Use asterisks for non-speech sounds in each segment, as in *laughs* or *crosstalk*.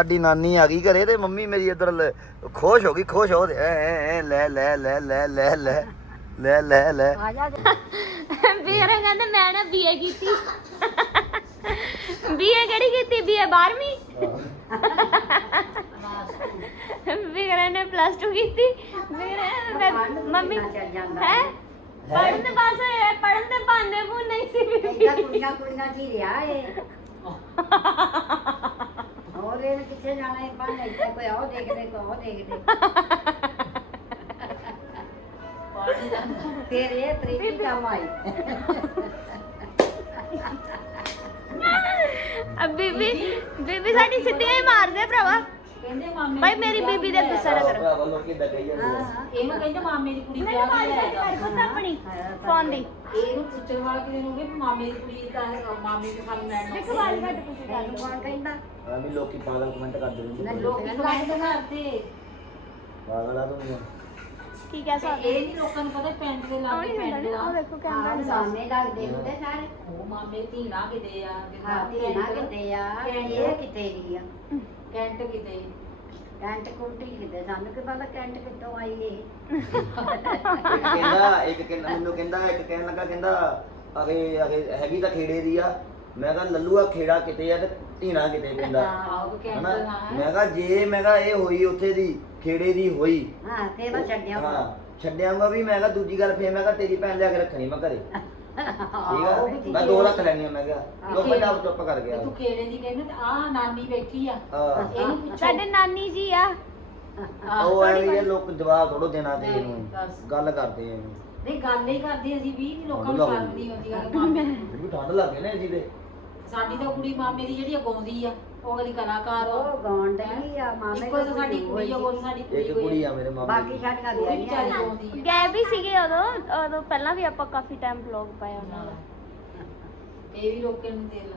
ਸਾਡੀ ਨਾਨੀ ਆ ਗਈ ਘਰੇ ਤੇ ਮੰਮੀ ਮੇਰੀ ਇੱਧਰ ਲ- ਖੁਸ਼ ਹੋ ਗਈ ਖੁਸ਼ ਹੋ ਐ ਐ ਐ ਲੈ ਲੈ ਲੈ ਲੈ ਲੈ ਲੈ ਲੈ ਲੈ ਲੈ। ਆ ਜਾ ਵੀਰੇ ਕਹਿੰਦੇ ਮੈਂ ਨਾ ਬੀਏ ਕੀਤੀ। ਬੀਏ ਕਿਹੜੀ ਕੀਤੀ? ਬੀਏ 12ਵੀਂ ਵੀਰੇ ਨੇ ਪਲੱਸ 2 ਕੀਤੀ। ਵੀਰੇ ਮੈਂ ਮੰਮੀ ਚੱਲ ਜਾਂਦਾ ਹੈ? ਪੜਨ ਦੇ ਬਸ ਪੜਨ ਦੇ ਬਹਾਨੇ ਮੂੰਹ ਨਹੀਂ ਸੀ ਏਦਾਂ ਬੀਬੀ ਕੁੜੀਆਂ ਕੁੜੀਆਂ ਚ ਹੀ ਰਿਹਾ ਏ *laughs* ਹੋਰ ਇਹ ਕਿੱਥੇ ਜਾਣਾ ਹੈ ਬਾਹਰ ਇੱਥੇ ਕੋਈ ਆਓ ਦੇਖਦੇ ਕੋਈ ਆਓ ਦੇਖਦੇ। ਫਿਰ ਇਹ ਪ੍ਰੀਤੀ ਕੰਮ ਆਈ। ਅ ਬੀਬੀ ਬੀਬੀ ਸਾਡੀ ਸਿੱਧੀਆਂ ਹੀ ਮਾਰਦੇ ਭਰਾਵਾ। ਕਹਿੰਦੇ ਮਾਮੇ ਭਾਈ ਮੇਰੀ ਬੀਬੀ ਦੇ ਗੁੱਸਾ ਨਾ ਕਰੋ। ਭਰਾਵਾ ਲੋਕੀ ਇਦਾਂ ਕਹੀ ਜਾਂਦੇ ਹਾਂ ਆ। ਹਾਂ ਇਹਨੂੰ ਕਹਿੰਦੇ ਮਾਮੇ ਦੀ ਕੁੜੀ ਵਿਆਹ ਮਾਰ ਕੇ ਲਿਆਏਗਾ ਪੁੱਤ ਆਪਣੀ ਫੋਨ ਦੀ। ਇਹਨੂੰ ਪੁੱਛਣ ਵਾਲਾ ਕਿਤੇ ਨੂੰ ਕਿ ਮਾਮੇ ਦੀ ਕੁੜੀ ਤਾਂ ਹੈ, ਮਾਮੇ ਦੇ ਖਾਲ ਮੈਂ ਦੇਖੋ ਵਾਲੀ ਘੱਟ ਪੁੱਛੀ ਤੈਨੂੰ ਕੌਣ ਕਹਿੰਦਾ। ਐਵੇਂ ਲੋਕੀ ਪਾਗਲ ਕਮੈਂਟ ਕਰਦੇ ਨਾ ਰਹਿੰਦੇ ਲੋਕ ਕਮੈਂਟ ਕਰਦੇ। ਪਾਗਲ ਆ ਤੂੰ। ਕੀ ਕਹਿ ਤੇ ਸਕਦੇ? ਇਹ ਨਹੀਂ ਲੋਕਾਂ ਨੂੰ ਪਤਾ ਪਿੰਡ ਦੇ ਨਾ ਆਹ ਆ। ਵੇਖੋ ਕੈਮਰਾ ਸਾਹਮਣੇ ਲੱਗਦੇ ਹੁੰਦੇ ਸਾਰੇ। ਉਹ ਮਾਮੇ ਧੀਣਾ ਕਿਤੇ ਆ ਹਾਂ ਧੀਨਾ ਕਿਤੇ ਆ ਇਹ ਕਿਤੇ ਨਹੀਂ ਆ। ਕੈਂਟ ਕਿਤੇ। ਕੈਂਟ ਕੁੰਟੀ ਕਿਤੇ ਸਾਨੂੰ ਕੀ ਪਤਾ ਕੈਂਟ ਕਿੱਥੋਂ ਆਈ ਇਹ। ਇੱਕ ਕਹਿੰਦਾ ਇੱਕ ਕਹਿੰਦਾ ਮੈਨੂੰ ਕਹਿੰਦਾ ਇੱਕ ਕਹਿਣ ਲੱਗਾ ਕਹਿੰਦਾ ਅਗੇ ਅਗੇ ਹੈਗੀ ਤਾਂ ਖੇੜੇ ਦੀ ਆ। ਮੈਂ ਕਿਹਾ ਲੱਲੂਆ ਖੇੜਾ ਕਿਤੇ ਆ ਤੇ ਧੀਣਾ ਕਿਤੇ ਕਹਿੰਦਾ ਆਹ ਹਾਂ ਮੈਂ ਕਿਹਾ ਜੇ ਮੈਂ ਕਿਹਾ ਇਹ ਹੋਈ ਉੱਥੇ ਦੀ ਖੇੜੇ ਦੀ ਹੋਈ। ਹਾਂ ਤੇ ਬਸ ਛੱਡਿਆ ਹਾਂ ਛੱਡਿਆਂਗਾ ਵੀ ਮੈਂ ਕਿਹਾ ਦੂਜੀ ਗੱਲ ਫੇਰ ਮੈਂ ਕਿਹਾ ਤੇਰੀ ਭੈਣ ਲਿਆ ਕੇ ਰੱਖਣੀ ਮੈਂ ਘਰੇ। ਠੀਕ ਆ? ਮੈਂ ਦੋ ਰੱਖ ਲੈਣੀਆਂ ਮੈਂ ਕਿਹਾ। ਚੁੱਪ ਕਰ ਗਿਆ। ਤੇ ਖੇੜੇ ਦੀ ਕਹਿੰਦੇ ਤੇ ਆ ਨਾਨੀ ਬੈਠੀ ਆ। ਹਾਂ। ਇਹਨੂੰ ਪੁੱਛੋ। ਸਾਡੇ ਨਾਨੀ ਜੀ ਆ। ਉਹ ਐਵੇਂ ਇਹ ਲੋਕ ਜਵਾਬ ਥੋੜੋ ਦੇਣਾ ਤੇ ਨਹੀਂ, ਇਹਨੂੰ। ਗੱਲ ਕਰਦੇ ਆ ਇਹਨੂੰ। ਨਹੀਂ ਗੱਲ ਹੀ ਕਰਦੇ ਅਸੀਂ ਵੀ ਨੀ ਲੋਕਾਂ ਨੂੰ ਸ਼ਰਮ ਨਹੀਂ ਆਉਂਦੀ ਆ ਕਿ ਮਾਮੇ ਵੀ ਠੰਡ ਲੱਗੇ ਨੇ ਜੀ ਦੇ ਸਾਡੀ ਤਾਂ ਕੁੜੀ ਮਾਮੇ ਦੀ ਜਿਹੜੀ ਆ ਗਾਉਂਦੀ ਆ। ਉਹ ਅਗਲੀ ਕਲਾਕਾਰ ਆ। ਉਹ ਗਾਉਣ ਡਈ ਆ ਮਾਮੇ ਇੱਕੋ ਤਾਂ ਸਾਡੀ ਕੁੜੀ ਉਹ ਸਾਡੀ ਕੁੜੀ ਇੱਕ ਕੁੜੀ ਆ ਮੇਰੇ ਮਾਮੇ ਬਾਕੀ ਦੀ। ਸਾਡੀਆਂ ਉਹ ਵੀ ਵਿਚਾਰੀ ਆ। ਗਏ ਵੀ ਸੀਗੇ ਉਦੋਂ ਉਦੋਂ ਪਹਿਲਾਂ ਵੀ ਆਪਾਂ ਕਾਫੀ ਟਾਈਮ ਵਲੌਗ ਪਾਇਆ ਉਹਨਾਂ ਦਾ। ਇਹ ਵੀ ਲੋਕਾਂ ਨੂੰ ਦੇ ਲਾ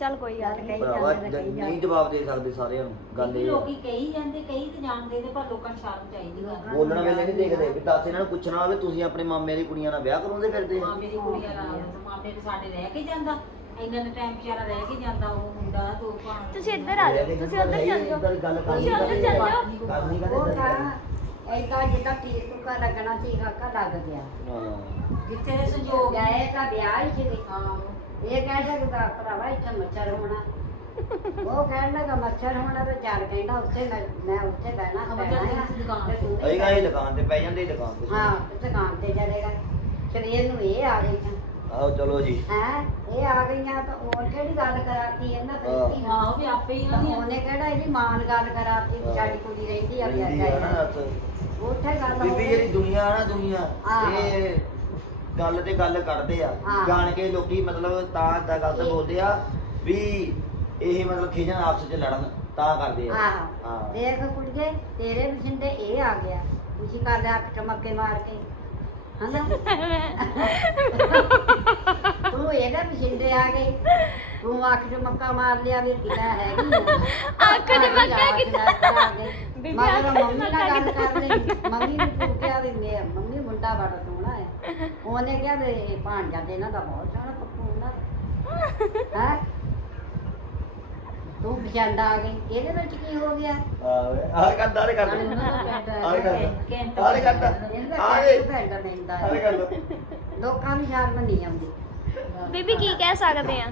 ਚੱਲ ਕੋਈ ਗੱਲ ਗੱਲ ਨਹੀਂ। ਕਹੀ ਭਰਾਵਾ ਜਾਂਦੇ ਨੇ, ਕਹੀ ਨਹੀਂ ਜਵਾਬ ਦੇ ਸਕਦੇ ਸਾਰਿਆਂ ਨੂੰ ਗੱਲ ਇਹ ਆ। ਲੋਕੀ ਕਹੀ ਜਾਂਦੇ ਕਈ ਤੇ ਜਾਣਦੇ ਤੇ ਪਰ ਲੋਕਾਂ ਨੂੰ ਸ਼ਰਮ ਚਾਹੀਦੀ ਆ। ਬੋਲਣ ਵੇਲੇ ਨਹੀਂ ਦੇਖਦੇ ਵੀ ਦੱਸ ਇਹਨਾਂ ਨੂੰ ਪੁੱਛਣਾ ਹੋਵੇ ਤੁਸੀਂ ਆਪਣੇ ਮਾਮੇ ਦੀ ਕੁੜੀਆਂ ਨਾਲ ਵਿਆਹ ਕਰਾਉਂਦੇ ਫਿਰਦੇ ਆ। ਮਾਮੇ ਦੀ ਕੁੜੀ ਆ ਨਾਲ ਮਾਮੇ ਦੇ ਸਾਡੇ ਰਹਿ ਕੇ ਜਾਂਦਾ। ਇੰਨਾ ਨੇ ਟਾਈਮ ਵਿਚਾਰਾ ਰਹਿ ਕੇ ਜਾਂਦਾ ਉਹ ਮੁੰਡਾ ਦੋ ਭਾਣ। ਤੁਸੀਂ ਇੱਧਰ ਆ ਜਾਓ ਤੁਸੀਂ ਉੱਧਰ ਚੱਲ ਜਾਓ। ਇੱਧਰ ਗੱਲ ਕਰਨੀ ਤੁਸੀਂ ਉੱਧਰ ਚੱਲ ਜਾਓ। ਕਰਨੀ ਉਹ ਕਦੇ ਤਾਂ ਏਦਾਂ ਜਿੱਦਾਂ ਟੀਕ ਟੁਕਾ ਲੱਗਣਾ ਸੀ ਕਾਕਾ ਲੱਗ ਗਿਆ। ਹਾਂ। ਜਿੱਥੇ ਦੇ ਸੰਜੋਗ ਗਏ ਤਾਂ ਵਿਆਹ ਹੀ ਸੀ ਹਾਂ ਇਹ ਕਹਿ ਸਕਦਾ ਭਰਾਵਾ ਇੱਥੇ ਮੱਛਰ ਹੋਣਾ। ਉਹ ਕਹਿਣ ਲੱਗਾ ਮੱਛਰ ਹੋਣਾ ਤੇ ਚੱਲ ਕਹਿੰਦਾ ਉੱਥੇ ਮੈਂ ਮੈਂ ਉੱਥੇ ਬਹਿਣਾ ਹਾਂ, ਬਹਿਣਾ ਉੱਥੇ ਦੁਕਾਨ ਤੇ ਤੂੰ। ਵੀ ਗਾਈ ਦੁਕਾਨ ਤੇ ਪੈ ਜਾਂਦੇ ਦੁਕਾਨ ਤੇ। ਹਾਂ ਤੇ ਦੁਕਾਨ ਤੇ ਚਲੇਗਾ ਸਵੇਰ ਨੂੰ ਇਹ ਆ ਗਈਆਂ ਆਓ ਚਲੋ ਜੀ। ਹੈ? ਇਹ ਆ ਗਈਆਂ ਤਾਂ ਹੋਰ ਕਿਹੜੀ ਗੱਲ ਕਰਾਤੀ ਇਹਨਾਂ ਨਾਲ ਹਾਂ। ਉਹ ਵੀ ਆਪੇ ਹੀ ਦੀਆਂ ਉਹਨੇ ਕਿਹੜਾ ਇਹਦੀ ਮਾਂ ਨਾਲ ਗੱਲ ਕਰਾਤੀ ਵੀ ਸਾਡੀ ਕੁੜੀ ਰਹਿੰਦੀ ਆ ਰਹਿੰਦੀ ਆ ਨਾ ਵਿਆਹ ਹੱਥ। ਉੱਥੇ ਗੱਲ ਹੋ ਬੀਬੀ ਗਈ। ਜਿਹੜੀ ਦੁਨੀਆ ਆ ਨਾ ਦੁਨੀਆ ਹਾਂ। ਇਹ ਗੱਲ ਤੇ ਗੱਲ ਕਰਦੇ ਆ। ਹਾਂ। ਜਾਣ ਕੇ ਲੋਕੀ ਮਤਲਬ ਤਾਂ ਏਦਾਂ ਗਲਤ ਬੋਲਦੇ ਆ ਵੀ ਇਹ ਮਤਲਬ ਖਿਜਣ ਆਪਸ ਚ ਲੜਨ ਤਾਂ ਕਰਦੇ ਆ। ਆਹੋ ਹਾਂ। ਦੇਖ ਕੁੜੀਏ ਤੇਰੇ ਵਸਿੰਦੇ ਇਹ ਆ ਗਿਆ। ਤੁਸੀਂ ਕਰ ਲਿਆ ਅੱਖ ਚਮੱਕੇ ਮਾਰ ਕੇ। ਤੂੰ *laughs* ਇਹਦੇ ਵਸਿੰਦੇ ਆ ਗਏ। ਤੂੰ ਅੱਖ ਚਮੱਕਾ ਮਾਰ ਲਿਆ ਵੀ ਕਿਲਾ ਹੈਗੀ ਅੱਖ ਚਮੱਕਾ ਕੀਤਾ? ਬੀਬੀ ਮਗਰ ਮੰਮੀ ਨਾਲ ਗੱਲ ਕਰ ਲਈ ਮੰਮੀ ਨੂੰ ਤੂੰ ਕਿਹਾ ਵੀ ਮੈਂ ਮੰਮੀ ਮੁੰਡਾ ਬੜਾ ਸੋਹਣਾ ਹੈ ਉਹਨੇ ਕਿਹਾ ਵੀ ਇਹ ਭਾਂਜਾ ਤੇ ਇਹਨਾਂ ਦਾ ਬਹੁਤ ਸੋਹਣਾ ਪੱਪੂ ਹੁੰਦਾ। ਹੈ? ਤੂੰ ਪਛਾਣ ਆ ਗਈ। ਇਹਦੇ ਵਿੱਚ ਕੀ ਹੋ ਗਿਆ? ਆਹ ਕਰਦਾ ਆਹ ਕਰਦਾ। ਆਹ ਕਰਦਾ। ਆਹ ਕਰਦਾ। ਆਹ ਲੈਂਦਾ ਆਹ। ਕਰਦਾ। ਲੋਕਾਂ ਨੂੰ ਸ਼ਰਮ ਨਹੀਂ ਆਉਂਦੀ। ਬੀਬੀ ਕੀ ਕਹਿ ਸਕਦੇ ਆ?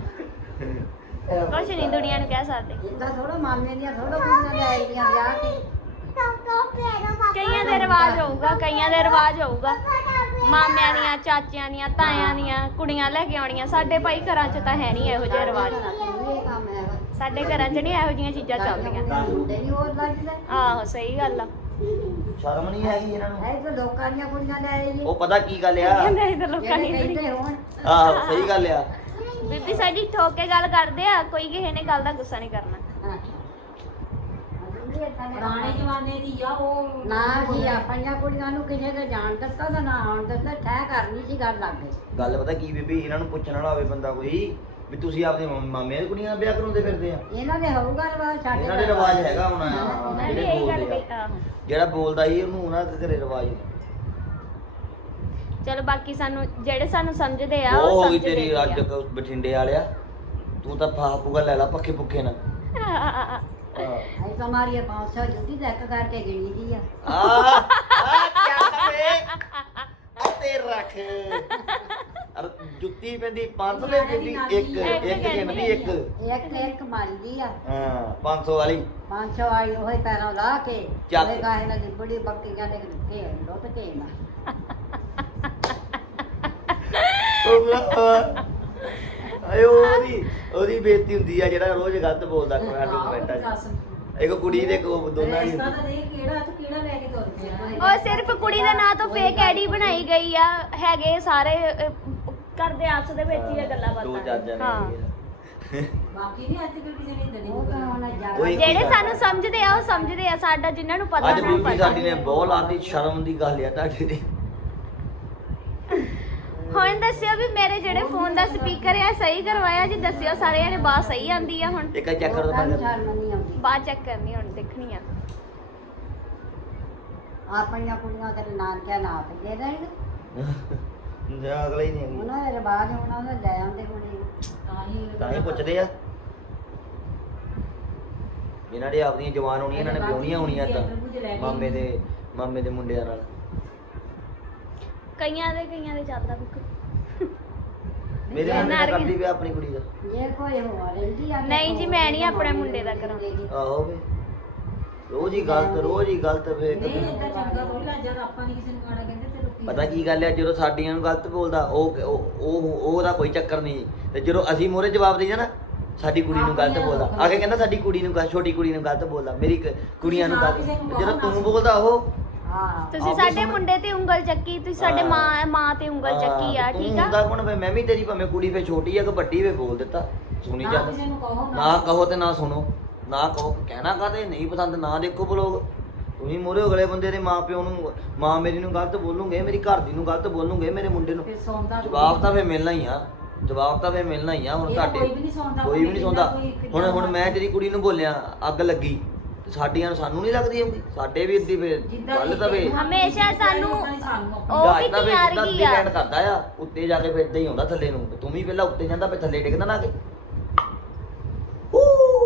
ਕੁਛ ਨਹੀਂ ਦੁਨੀਆ ਨੂੰ ਕਹਿ ਸਕਦੇ। ਇੰਦਾ ਥੋੜਾ ਮਾਮੇ ਦੀਆਂ ਥੋੜਾ ਕੁੜੀਆਂ ਲੈ ਆਈਆਂ ਵਿਆਹ ਕੇ ਕਈਆਂ ਦੇ ਰਿਵਾਜ ਹੋਊਗਾ ਕਈਆਂ ਦੇ ਰਿਵਾਜ ਹੋਊਗਾ। ਮਾਮਿਆਂ ਦੀਆਂ ਚਾਚਿਆਂ ਦੀਆਂ ਤਾਇਆਂ ਦੀਆਂ ਕੁੜੀਆਂ ਲੈ ਕੇ ਆਉਣੀਆਂ। ਸਾਡੇ ਭਾਈ ਘਰਾਂ 'ਚ ਤਾਂ ਹੈ ਨਹੀਂ ਇਹੋ ਜਿਹੇ ਰਿਵਾਜ। ਇਹ ਕੰਮ ਹੈਗਾ ਸਾਡੇ ਘਰਾਂ 'ਚ ਨਹੀਂ ਇਹੋ ਜਿਹੀਆਂ ਚੀਜ਼ਾਂ ਚੱਲਦੀਆਂ। ਮੁੰਡੇ ਨਹੀਂ ਹੋਰ ਲੱਗਦੇ। ਆਹੋ ਸਹੀ ਗੱਲ ਆ। ਸ਼ਰਮ ਨਹੀਂ ਹੈਗੀ ਇਹਨਾਂ ਨੂੰ? ਐ ਤਾਂ ਲੋਕਾਂ ਦੀਆਂ ਕੁੜੀਆਂ ਲੈ ਆਈਏ ਉਹ ਪਤਾ ਕੀ ਗੱਲ ਆ? ਇਹ ਤਾਂ ਲੋਕਾਂ ਜਿਹੜੇ ਨੇ ਕਹਿੰਦੇ ਹੋਣ। ਆਹੋ ਸਹੀ ਗੱਲ ਆ। ਬੀਬੀ ਸਾਡੀ ਠੋਕ ਕੇ ਗੱਲ ਕਰਦੇ ਆ ਕੋਈ ਕਿਸੇ ਨੇ ਗੱਲ ਦਾ ਗੁੱਸਾ ਨਹੀਂ ਕਰਨਾ। ਹਾਂ। ਅਸੀਂ ਵੀ ਏਦਾਂ ਦੇ ਪੁਰਾਣੇ ਜ਼ਮਾਨੇ ਦੀ ਆ ਉਹ ਨਾ ਸੀ ਆਪਣੀਆਂ ਕੁੜੀਆਂ ਨੂੰ ਕਿਸੇ ਦੇ ਜਾਣ ਦਿੱਤਾ ਤਾਂ ਨਾ ਆਉਣ ਦਿੱਤਾ ਠਹਿ ਕਰਨੀ ਸੀ ਗੱਲ ਲੱਗ ਗਈ ਗੱਲ ਪਤਾ ਕੀ ਬੀਬੀ ਇਹਨਾਂ ਨੂੰ ਪੁੱਛਣ ਵਾਲਾ ਹੋਵੇ ਬੰਦਾ ਕੋਈ। ਵੀ ਤੁਸੀਂ ਆਪਣੇ ਮਾਮ- ਮਾਮੇ ਦੀ ਕੁੜੀਆਂ ਨਾਲ ਵਿਆਹ ਕਰਾਉਂਦੇ ਫਿਰਦੇ ਆ? ਇਹਨਾਂ ਦੇ ਹੋਊਗਾ ਰਿਵਾਜ ਸਾਡੇ ਇਹਨਾਂ ਦੇ ਰਿਵਾਜ ਹੈਗਾ ਹੁਣ ਮੈਂ ਵੀ ਜਿਹੜੇ ਇਹੀ ਗੱਲ ਬੋਲਦੇ ਕਹੀ ਆ ਆਹੋ ਜਿਹੜਾ ਬੋਲਦਾ ਸੀ ਉਹਨੂੰ ਉਹਨਾਂ ਦੇ ਘਰੇ ਰਿਵਾਜ ਚਲੋ ਬਾਕੀ ਸਾਨੂੰ ਜਿਹੜੇ ਸਾਨੂੰ ਸਮਝਦੇ ਆ ਉਹ ਉਹ ਹੋ ਗਈ ਸਮਝਦੇ ਤੇਰੀ ਵੀ ਆ। ਅੱਜ ਬਠਿੰਡੇ ਵਾਲਿਆ ਤੂੰ ਤਾਂ ਫਾਹ ਪੂਗਾ ਲੈ ਲਾ ਪੱਖੇ ਪੁੱਖੇ ਨਾਲ। ਹਾਂ। ਐ ਤਾਂ ਮਾਰੀ 500 ਜੁੱਤੀ ਤਾਂ ਇੱਕ ਕਰਕੇ ਗਿਣੀ ਦੀ ਆ। ਆ ਆ ਕਿਆ ਵੇ ਆ ਤੇ ਰੱਖ। ਜੁੱਤੀ ਪੈਂਦੀ 500 ਦੇ ਪੈਂਦੀ ਇੱਕ ਇੱਕ ਗਿਣਦੀ ਇੱਕ ਇੱਕ। ਇੱਕ ਮਾਰੀ ਦੀ ਆ। ਹਾਂ 500 ਵਾਲੀ। 500 ਆਈ ਉਹੀ ਪੈਰੋਂ ਲਾ ਕੇ। ਉਹ ਗਾਹੇ ਨਾਲ ਬੜੀ ਬੱਕੀ ਕਹਿੰਦੇ ਕਿ ਲੁੱਟ ਕੇ ਨਾ। ਆਇਓ ਉਹਦੀ ਉਹਦੀ ਬੇਇੱਜ਼ਤੀ ਹੁੰਦੀ ਆ ਜਿਹੜਾ ਰੋਜ਼ ਗਲਤ ਬੋਲਦਾ ਕਮੈਂਟ ਕਮੈਂਟਾਂ 'ਚ। ਇੱਕ ਕੁੜੀ ਦੇ ਕੋ ਦੋਨਾਂ ਦੀ ਤਾਂ ਤੂੰ ਉਹ ਸਿਰਫ ਕੁੜੀ ਦਾ ਨਾਂ ਤੋਂ ਫੇਕ ਆਈਡੀ ਬਣਾਈ ਗਈ ਆ ਹੈਗੇ ਸਾਰੇ ਕਰਦੇ ਆਪਸ ਦੇ ਵਿੱਚ ਹੀ ਇਹ ਗੱਲਾਂ ਦੋ ਬਾਤਾਂ ਚਾਰ ਜਣੇ ਹਾਂ। ਹੈਗੇ ਬਾਕੀ ਨਹੀਂ ਅੱਜ ਕੱਲ੍ਹ ਕਿਸੇ ਨੇ ਇਦਾਂ ਉਹ ਤਾਂ ਹੁਣ ਜਾ ਕੋਈ- ਜਿਹੜੇ ਸਾਨੂੰ ਸਮਝਦੇ ਆ ਉਹ ਸਮਝਦੇ ਆ ਸਾਡਾ ਜਿਨ੍ਹਾਂ ਨੂੰ ਆ। ਪਤਾ ਅੱਜ ਨੂੰ ਬੀਬੀ ਪਤਾ। ਸਾਡੀ ਨੇ ਬਹੁਤ ਲਾਤੀ ਸ਼ਰਮ ਦੀ ਗੱਲ ਆ ਤੁਹਾਡੇ। ਦੀ ਹੁਣ ਦੱਸਿਓ ਵੀ ਮੇਰੇ ਜਿਹੜੇ ਫੋਨ ਦਾ ਸਪੀਕਰ ਆ ਸਹੀ ਕਰਵਾਇਆ ਜੀ ਦੱਸਿਓ ਸਾਰੇ ਜਣੇ ਬਾਤ ਸਹੀ ਆਂਦੀ ਆ ਹੁਣ। ਇੱਕ ਚੈੱਕ ਕਰੋ ਤਾਂ ਸ਼ਰਮ ਨਹੀਂ ਆਉਂਦੀ। ਬਾਅਦ ਚੈੱਕ ਕਰਨੀ ਹੁਣ ਦੇਖਣੀ ਆ। ਆਪਣੀਆਂ ਕੁੜੀਆਂ ਤੇਰੇ ਨਾਨਕਿਆਂ ਨਾ ਦੇ ਦੇਣਗੇ। *laughs* ਜਾ ਅਗਲਾ ਹੀ ਨਹੀਂ ਹੈਗੀ ਉਹਨਾਂ ਦੇ ਰਿਵਾਜ ਹੋਣਾ ਉਹਨਾਂ ਲੈ ਆਉਂਦੇ ਕੁੜੀ ਨੂੰ ਤਾਂ ਹੀ ਤਾਂ ਹੀ ਪੁੱਛਦੇ ਆ। ਇਹਨਾਂ ਦੇ ਆਪਦੀਆਂ ਜਵਾਨ ਹੋਣੀਆਂ ਇਹਨਾਂ ਨੇ ਵਿਆਹੁਣੀਆਂ ਹੋਣੀਆਂ ਤਾਂ ਮਾਮੇ ਦੇ ਮਾਮੇ ਦੇ ਮੁੰਡਿਆਂ ਨਾਲ। ਕਈਆਂ ਦੇ ਕਈਆਂ ਦੇ ਚੱਲਦਾ ਬੁੱਕ। ਮੇਰੇ ਮੁੰਡੇ ਨਾਰਗੀ- ਨਾਲ ਕਰਦੀ ਪਿਆ ਆਪਣੀ ਕੁੜੀ ਦਾ। ਜੇ ਕੋਈ ਹੋ ਰਹਿੰਦੀ ਆ ਨਹੀਂ ਜੀ, ਮੈਂ ਨਹੀਂ ਆਪਣੇ ਮੁੰਡੇ ਦਾ ਕਰਾਉਂਦੀ। ਆਹੋ ਵੇ। ਰੋਜ਼ ਹੀ ਗਲਤ ਰੋਜ਼ ਹੀ ਗਲਤ ਫੇਰ ਨਹੀਂ ਇਦਾਂ ਚੰਗਾ ਥੋੜੀ ਜਾਂਦਾ ਆਪਾਂ ਨਹੀਂ ਕਿਸੇ ਨੂੰ ਮਾੜਾ ਕਹਿੰਦੇ ਪਤਾ ਕੀ ਗੱਲ ਹੈ ਜਦੋਂ ਸਾਡੀਆਂ ਨੂੰ ਗਲਤ ਬੋਲਦਾ ਉਹ ਉਹ ਉਹ- ਉਹਦਾ ਕੋਈ ਚੱਕਰ ਨਹੀਂ ਤੇ ਜਦੋਂ ਅਸੀਂ ਮੋਰੇ ਜਵਾਬ ਦੇਈਏ ਨਾ ਸਾਡੀ ਕੁੜੀ ਨੂੰ ਗਲਤ ਬੋਲਦਾ। ਆ ਕੇ ਕਹਿੰਦਾ ਸਾਡੀ ਕੁੜੀ ਨੂੰ ਛੋਟੀ ਕੁੜੀ ਨੂੰ ਗਲਤ ਬੋਲਦਾ। ਮੇਰੀ ਕ- ਕੁੜੀਆਂ ਨੂੰ ਗਲਤ ਜਦੋਂ ਤੂੰ ਬੋਲਦਾ ਉਹ ਹਾਂ। ਤੁਸੀਂ ਸਾਡੇ ਮੁੰਡੇ ਤੇ ਉਂਗਲ ਚੱਕੀ ਤੁਸੀਂ ਸਾਡੇ ਹਾਂ। ਮਾਂ ਮਾਂ ਤੇ ਉਂਗਲ ਚੱਕੀ ਆ ਠੀਕ ਆ? ਹੁੰਦਾ ਕੋਣ ਮੈਂ ਵੀ ਤੇਰੀ ਭਾਵੇਂ ਕੁੜੀ ਫੇ ਛੋਟੀ ਆ ਕਿ ਵੱਡੀ ਵੇ ਬੋਲ ਦਿੱਤਾ। ਸੁਣੀ ਨਾ ਚੱਲ ਕਿਸੇ ਨੂੰ ਕਹੋ ਨਾ। ਕਹੋ ਤੇ ਨਾ ਸੁਣੋ। ਨਾ ਕਹੋ ਕਹਿਣਾ ਕਾਤੇ ਨਹੀਂ ਪਸੰਦ ਨਾ ਦੇਖੋ ਬਲੋਗ। ਤੁਸੀਂ ਮੋਰੇ ਅਗਲੇ ਬੰਦੇ ਦੇ ਮਾਂ ਪਿਓ ਨੂੰ ਮਾਂ ਮੇਰੀ ਨੂੰ ਗਲਤ ਬੋਲੂਗੇ ਮੇਰੀ ਘਰ ਦੀ ਨੂੰ ਗਲਤ ਬੋਲੂਗੇ ਮੇਰੇ ਮੁੰਡੇ ਨੂੰ? ਫਿਰ ਸੌਂਦਾ ਜਵਾਬ ਤਾਂ ਫੇ ਮਿਲਣਾ ਹੀ ਆ। ਜਵਾਬ ਤਾਂ ਫੇ ਮਿਲਣਾ ਹੀ ਆ ਹੁਣ ਇਹ ਤਾਂ ਤੁਹਾਡੇ ਕੋਈ ਵੀ ਨਹੀਂ ਸੌਂਦਾ, ਕੋਈ ਵੀ ਨਹੀਂ ਹੁਣ ਹੁਣ ਮੈਂ। ਤੇਰੀ ਕੁੜੀ ਨੂੰ ਬੋਲਿਆ ਅੱਗ ਲੱਗੀ ਤੇ ਸਾਡੀਆਂ ਨੂੰ ਸਾਨੂੰ ਨਹੀਂ ਲੱਗਦੀ ਹੁੰਦੀ। ਸਾਡੇ ਵੀ ਇੱਦੀ ਫੇ ਗੱਲ ਤਾਂ ਫੇ ਹਮੇਸ਼ਾ ਸਾਨੂੰ ਉਹ ਵੀ ਜਹਾਜ਼ ਤਾਂ ਫੇ ਤਿਆਰ ਜਿੱਦਾਂ ਹੀ ਆ। ਡਿਪੈਂਡ ਕਰਦਾ ਆ ਉੱਤੇ ਜਾ ਕੇ ਫੇ ਇਦਾਂ ਹੀ ਹੁੰਦਾ ਥੱਲੇ ਨੂੰ ਤੇ ਵੀ ਪਹਿਲਾਂ ਉੱਤੇ ਜਾਂਦਾ ਫੇ ਥੱਲੇ ਡਿੱਗਦਾ ਨਾ ਕਿ ਅੱਗੇ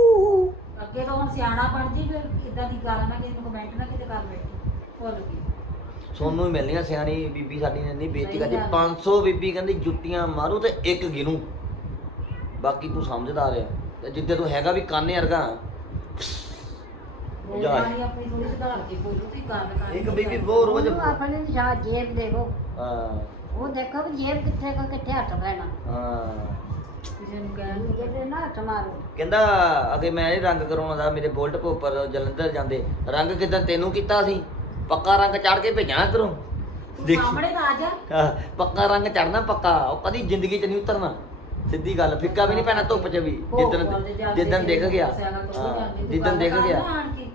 ਤੋਂ ਹੁਣ ਸਿਆਣਾ ਬਣ ਜੀ ਫਿਰ ਇਦਾਂ ਦੀ ਗੱਲ ਨਾ ਕਿਸੇ ਨੂੰ ਕਮੈਂਟ ਨਾ ਕਿਤੇ ਕਰ ਬੈਠੀ ਭੁੱਲ ਗਈ। ਸੋਨੂੰ ਹੀ ਮਿਲਣੀਆਂ ਸਿਆਣੀ ਬੀਬੀ ਸਾਡੀ ਨੇ ਨਹੀਂ ਬੇਇੱਜ਼ਤੀ ਕਰਦੀ ਗੱਲ। 500 ਬੀਬੀ ਕਹਿੰਦੀ ਜੁੱਤੀਆਂ ਮਾਰੂ ਤੇ ਇੱਕ ਗਿਣੂ। ਬਾਕੀ ਤੂੰ ਸਮਝਦਾਰ ਆ। ਤੇ ਜਿੱਦੇ ਤੂੰ ਹੈਗਾ ਵੀ ਕਾਨੇ ਵਰਗਾ। ਜਾ। ਬੋਲਣੀ ਆਪਣੀ ਥੋੜੀ ਸੁਧਾਰ ਕੇ ਬੋਲੋ ਵੀ ਗੱਲ ਕਰ ਇੱਕ ਬੀਬੀ ਬਹੁਤ ਰੋਜ਼ ਉਹਨੂੰ ਆਪਣੇ ਨਿਸ਼ਾਨ ਜੇਬ ਦੇਖੋ। ਹਾਂ। ਉਹ ਦੇਖੋ ਵੀ ਜੇਬ ਕਿੱਥੇ ਕੋ ਕਿੱਥੇ ਹੱਥ ਪੈਣਾ। ਹਾਂ। ਕਿਸੇ ਨੂੰ ਕਹਿਣ ਜਿਹਦੇ ਨਾ ਹੱਥ ਮਾਰੋ ਕਹਿੰਦਾ ਅਗੇ ਮੈਂ ਇਹ ਰੰਗ ਕਰਾਉਣਾ ਦਾ ਮੇਰੇ ਬੁਲਟ ਕੋ ਉੱਪਰ ਜਲੰਧਰ ਜਾਂਦੇ। ਰੰਗ ਕਿਦਾਂ ਤੈਨੂੰ ਕੀਤਾ ਸੀ? ਪੱਕਾ ਰੰਗ ਚੜ ਕੇ ਭੇਜਣਾ ਇਧਰੋਂ? ਤੂੰ ਸਾਹਮਣੇ ਤਾਂ ਆ ਜਾ। ਹਾਂ, ਪੱਕਾ ਰੰਗ ਚੜਨਾ ਪੱਕਾ ਉਹ ਕਦੀ ਜ਼ਿੰਦਗੀ 'ਚ ਨਹੀਂ ਉਤਰਨਾ। ਸਿੱਧੀ ਗੱਲ ਫਿੱਕਾ ਵੀ ਨਹੀਂ ਪੈਣਾ ਧੁੱਪ 'ਚ ਵੀ। ਜਿੱਦਣ ਜਿੱਦਣ ਦਿਖ ਗਿਆ। ਹਾਂ, ਜਿੱਦਣ ਦਿਖ ਗਿਆ।